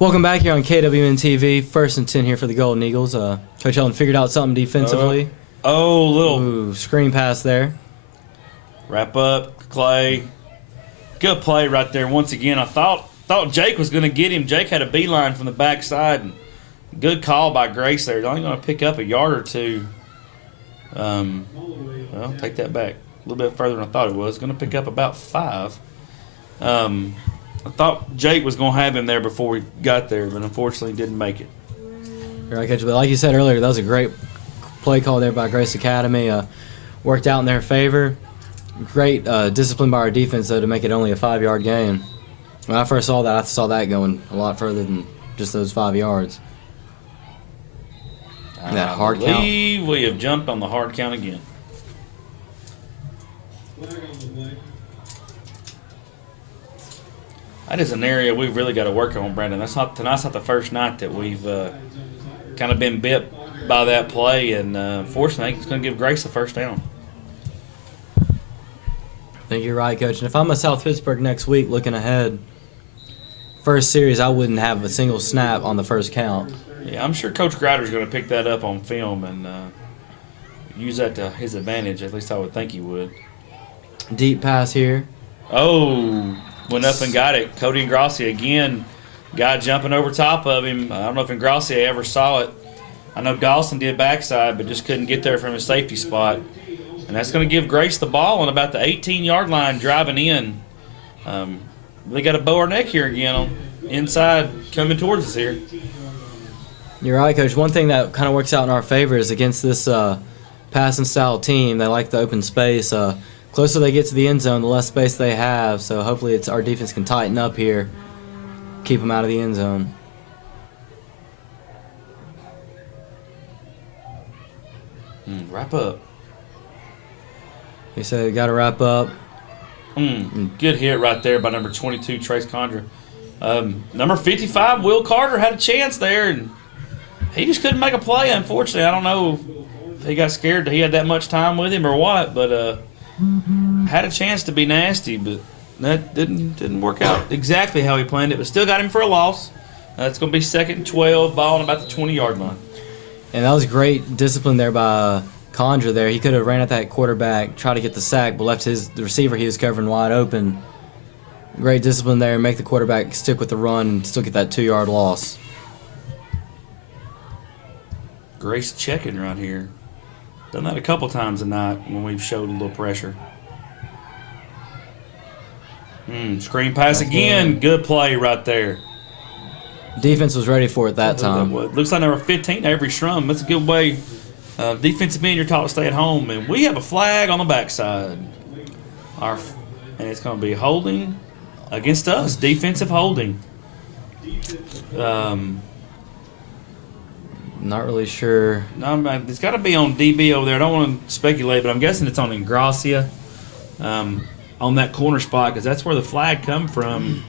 Welcome back here on KWN TV. First and 10 here for the Golden Eagles. Coach Ellen figured out something defensively. Little screen pass there. Wrap up, Clay. Good play right there. Once again, I thought Jake was going to get him. Jake had a beeline from the backside. And good call by Grace there. Only going to pick up a yard or two. Well, take that back. A little bit further than I thought it was. Going to pick up about 5. I thought Jake was going to have him there before we got there, but unfortunately didn't make it. You're right, Coach. But like you said earlier, that was a great play call there by Grace Academy. Worked out in their favor. Great discipline by our defense, though, to make it only a 5-yard gain. When I first saw that, I saw that going a lot further than just those 5 yards. That hard count. I believe we have jumped on the hard count again. That is an area we've really got to work on, Brandon. Tonight's not the first night that we've kind of been bit by that play, and fortunately, it's going to give Grace the first down. I think you're right, Coach. And if I'm at South Pittsburgh next week, looking ahead, first series, I wouldn't have a single snap on the first count. Yeah, I'm sure Coach Greider's going to pick that up on film and use that to his advantage. At least I would think he would. Deep pass here. Oh, went up and got it. Cody Ingrassia again. Guy jumping over top of him. I don't know if Ingrassia ever saw it. I know Dawson did backside, but just couldn't get there from his safety spot. And that's going to give Grace the ball on about the 18-yard line driving in. They got to bow our neck here again on inside coming towards us here. You're right, Coach. One thing that kind of works out in our favor is against this passing style team, they like the open space. Closer they get to the end zone, the less space they have. So hopefully our defense can tighten up here, keep them out of the end zone. Wrap up. He said, got to wrap up. Good hit right there by number 22, Trace Condra. Number 55, Will Carter, had a chance there, and he just couldn't make a play, unfortunately. I don't know if he got scared that he had that much time with him or what, but had a chance to be nasty, but that didn't work out exactly how he planned it, but still got him for a loss. It's going to be 2nd and 12, ball on about the 20-yard line. And that was great discipline there by Condra there. He could have ran at that quarterback, tried to get the sack, but left the receiver he was covering wide open. Great discipline there, make the quarterback stick with the run and still get that 2-yard loss. Grace checking right here. Done that a couple times tonight when we've showed a little pressure. Screen pass again. Good play right there. Defense was ready for it that time. Looks like number 15, Avery Shrum. That's a good way. Defensive end, you're taught to stay at home. And we have a flag on the backside. And it's going to be holding against us. Defensive holding. Not really sure. No, it's got to be on DB over there. I don't want to speculate, but I'm guessing it's on Ingrassia on that corner spot because that's where the flag come from.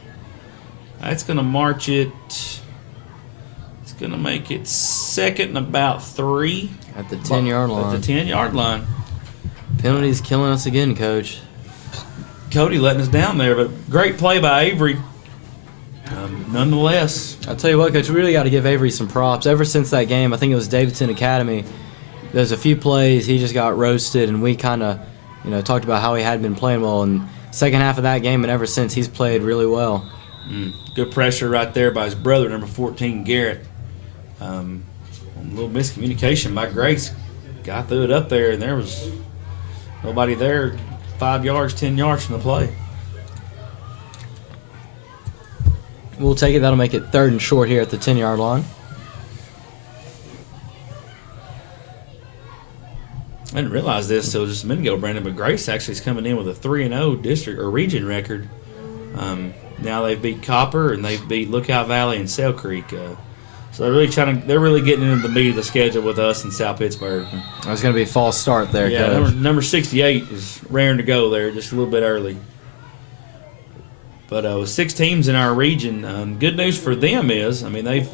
That's going to march it. It's going to make it 2nd and about 3. At the 10-yard line. At the 10-yard line. Penalties killing us again, Coach. Cody letting us down there, but great play by Avery. Nonetheless. I'll tell you what, Coach, we really got to give Avery some props. Ever since that game, I think it was Davidson Academy, there's a few plays he just got roasted, and we kind of, talked about how he had been playing well. And second half of that game and ever since, he's played really well. Good pressure right there by his brother, number 14, Garrett. A little miscommunication by Grace. Guy threw it up there, and there was nobody there. 5 yards, 10 yards from the play. We'll take it. That'll make it 3rd and short here at the 10-yard line. I didn't realize this till just a minute ago, Brandon, but Grace actually is coming in with a 3-0 district or region record. Now they've beat Copper and they've beat Lookout Valley and Sail Creek. So they're really getting into the meat of the schedule with us in South Pittsburgh. That's going to be a false start there, yeah, Coach. Number 68 is raring to go there, just a little bit early. But with 6 teams in our region, good news for them is, they've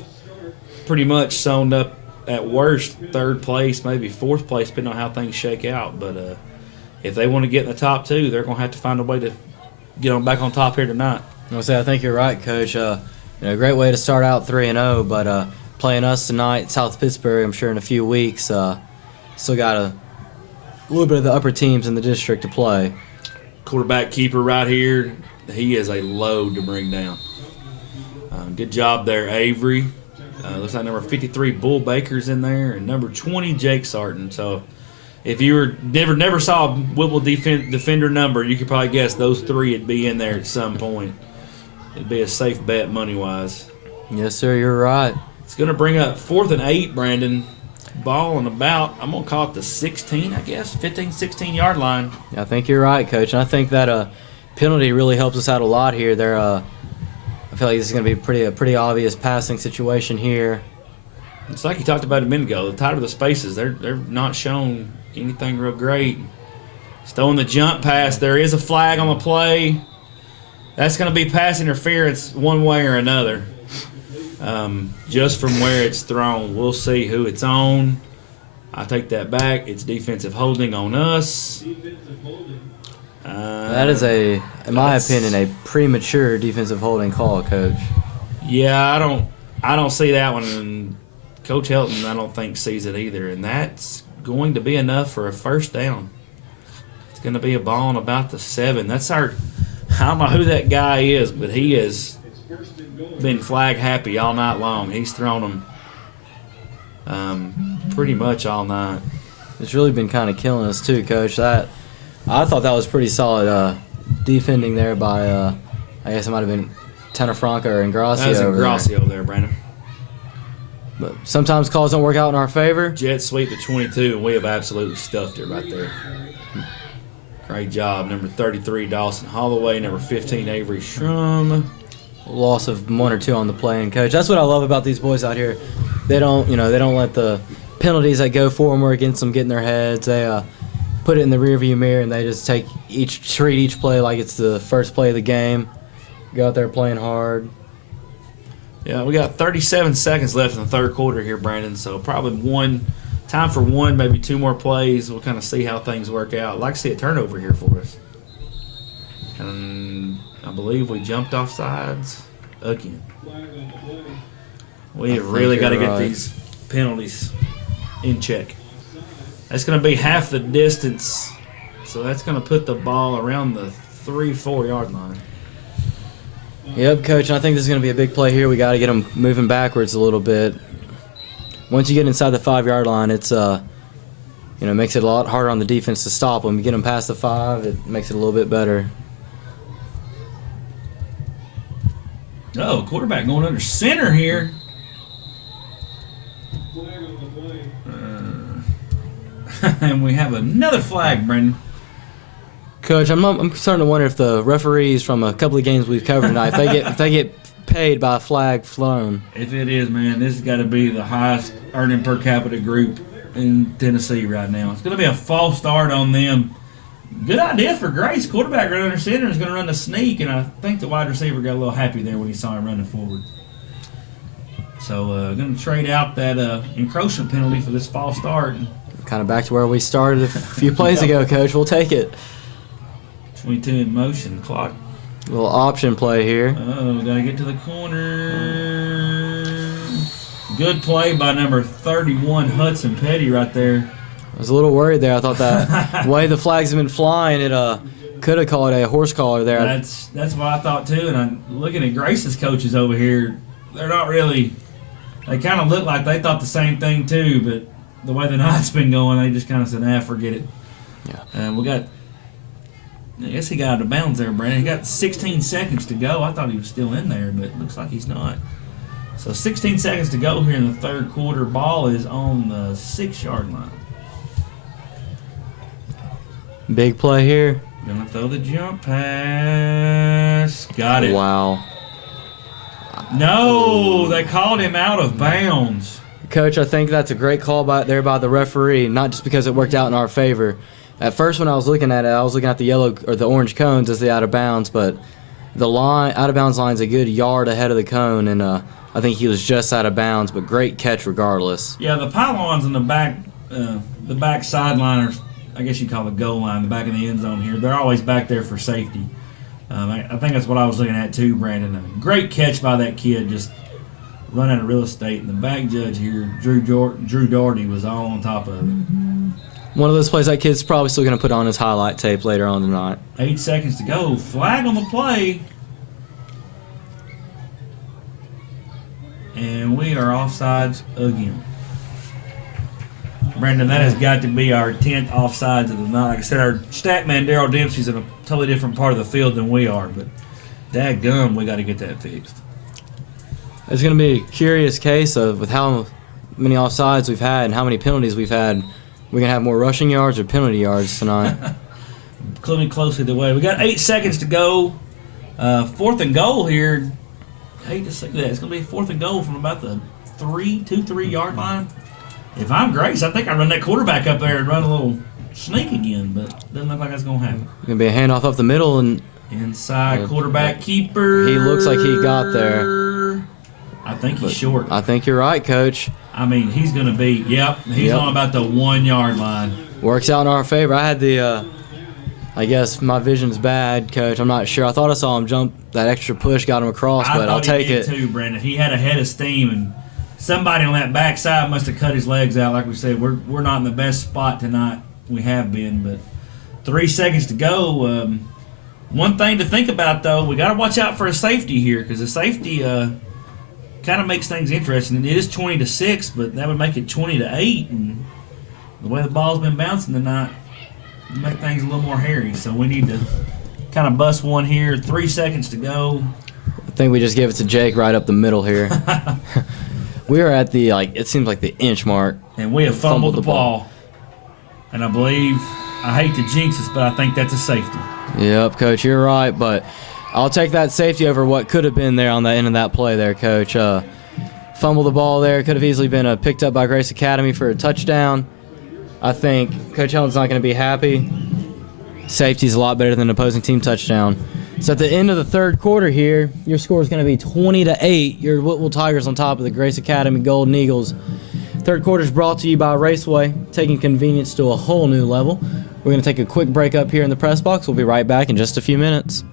pretty much sewn up at worst 3rd place, maybe 4th place, depending on how things shake out. But if they want to get in the top 2, they're going to have to find a way to get on back on top here tonight. I think you're right, Coach. Great way to start out 3-0, but playing us tonight, South Pittsburgh, I'm sure in a few weeks, still got a little bit of the upper teams in the district to play. Quarterback keeper right here, he is a load to bring down. Good job there, Avery. Looks like number 53, Bull Baker's in there, and number 20, Jake Sarton. So if you were never saw a Whipple defender number, you could probably guess those three would be in there at some point. It'd be a safe bet money-wise. Yes, sir, you're right. It's going to bring up 4th and 8, Brandon. Ball and about, I'm going to call it the 16, I guess, 15, 16-yard line. I think you're right, Coach. And I think that penalty really helps us out a lot here. I feel like this is going to be a pretty obvious passing situation here. It's like you talked about a minute ago. The tighter the spaces, they're not showing anything real great. Still in the jump pass. There is a flag on the play. That's going to be pass interference one way or another. Just from where it's thrown. We'll see who it's on. I take that back. It's defensive holding on us. That is in my opinion, a premature defensive holding call, Coach. Yeah, I don't see that one. And Coach Helton, I don't think sees it either. And that's going to be enough for a first down. It's going to be a ball on about the 7. I don't know who that guy is, but he has been flag happy all night long. He's thrown them pretty much all night. It's really been kind of killing us too, Coach. I thought that was pretty solid defending there by, I guess it might have been Tenafranca or Ingracio. That was Ingracio there, Brandon. But sometimes calls don't work out in our favor. Jet sweep to 22, and we have absolutely stuffed it right there. Great job. Number 33, Dawson Holloway. Number 15, Avery Shrum. Loss of 1 or 2 on the play, and Coach, that's what I love about these boys out here. They don't let the penalties that go for them or against them get in their heads. They put it in the rearview mirror, and they just treat each play like it's the first play of the game. Go out there playing hard. Yeah, we got 37 seconds left in the third quarter here, Brandon. So probably time for maybe 2 more plays. We'll kind of see how things work out. I'd like to see a turnover here for us. And I believe we jumped off sides again. We have really got to get these penalties in check. That's going to be half the distance, so that's going to put the ball around the 3-4 yard line. Yep, Coach, and I think this is going to be a big play here. We got to get them moving backwards a little bit. Once you get inside the 5 yard line, it's makes it a lot harder on the defense to stop them. You get them past the 5, it makes it a little bit better. Oh, quarterback going under center here. And we have another flag, Brendan. Coach, I'm starting to wonder if the referees from a couple of games we've covered tonight, if they get paid by a flag flown. If it is, man, this has got to be the highest earning per capita group in Tennessee right now. It's going to be a false start on them. Good idea for Grace. Quarterback right under center is going to run the sneak, and I think the wide receiver got a little happy there when he saw him running forward. So going to trade out that encroachment penalty for this false start. Kind of back to where we started a few plays ago, Coach. We'll take it. 22 in motion. Clock. Little option play here. Oh, got to get to the corner. Good play by number 31, Hudson Petty, right there. I was a little worried there. I thought that the way the flags have been flying, it could have called a horse collar there. That's what I thought too. And I'm looking at Grace's coaches over here. They're not really. They kind of look like they thought the same thing too, but the way the night's been going, they just kind of said, forget it. Yeah. We got. I guess he got out of bounds there, Brandon. He got 16 seconds to go. I thought he was still in there, but it looks like he's not. So 16 seconds to go here in the third quarter. Ball is on the 6 yard line. Big play here. Gonna throw the jump pass. Got it. Wow. No, they called him out of bounds. Coach, I think that's a great call by the referee, not just because it worked out in our favor. At first when I was looking at it, I was looking at the yellow or the orange cones as the out of bounds, but the out of bounds line's a good yard ahead of the cone, and I think he was just out of bounds, but great catch regardless. Yeah, the pylons in the back sideline, or I guess you call it goal line, the back of the end zone here, they're always back there for safety. I think that's what I was looking at too, Brandon. A great catch by that kid, just run out of real estate. And the back judge here, Drew Doherty, was all on top of it. One of those plays that kid's probably still going to put on his highlight tape later on tonight. 8 seconds to go. Flag on the play. And we are offsides again. Brandon, that has got to be our 10th offsides of the night. Like I said, our stat man, Daryl Dempsey's in a totally different part of the field than we are. But dadgum, we got to get that fixed. It's going to be a curious case of with how many offsides we've had and how many penalties we've had. We're going to have more rushing yards or penalty yards tonight. Cluing closely the way. We got 8 seconds to go. 4th and goal here. I hate to say that. It's going to be 4th and goal from about the 2-3 yard line. If I'm Grace, I think I run that quarterback up there and run a little sneak again, but doesn't look like that's going to happen. Going to be a handoff up the middle and inside quarterback keeper. He looks like he got there. I think he's short. I think you're right, Coach. I mean, he's going to be, he's on about the 1 yard line. Works out in our favor. I had the, I guess my vision's bad, Coach. I'm not sure. I thought I saw him jump that extra push, got him across, but I'll take it. I thought he did too, Brandon. He had a head of steam, and somebody on that backside must have cut his legs out. Like we said, we're not in the best spot tonight. We have been, but 3 seconds to go. One thing to think about, though, we got to watch out for a safety here, because the safety kind of makes things interesting. It is 20-6, but that would make it 20-8, and the way the ball's been bouncing tonight, make things a little more hairy. So we need to kind of bust one here. 3 seconds to go. I think we just gave it to Jake right up the middle here. We are at the, it seems like the inch mark. And we have fumbled the ball. And I believe, I hate to jinx us, but I think that's a safety. Yep, Coach, you're right, but I'll take that safety over what could have been there on the end of that play there, Coach. Fumble the ball there. Could have easily been picked up by Grace Academy for a touchdown. I think Coach Helen's not going to be happy. Safety's a lot better than an opposing team touchdown. So at the end of the third quarter here, your score is going to be 20-8. Your Whitwell Tigers on top of the Grace Academy Golden Eagles. Third quarter is brought to you by Raceway, taking convenience to a whole new level. We're going to take a quick break up here in the press box. We'll be right back in just a few minutes.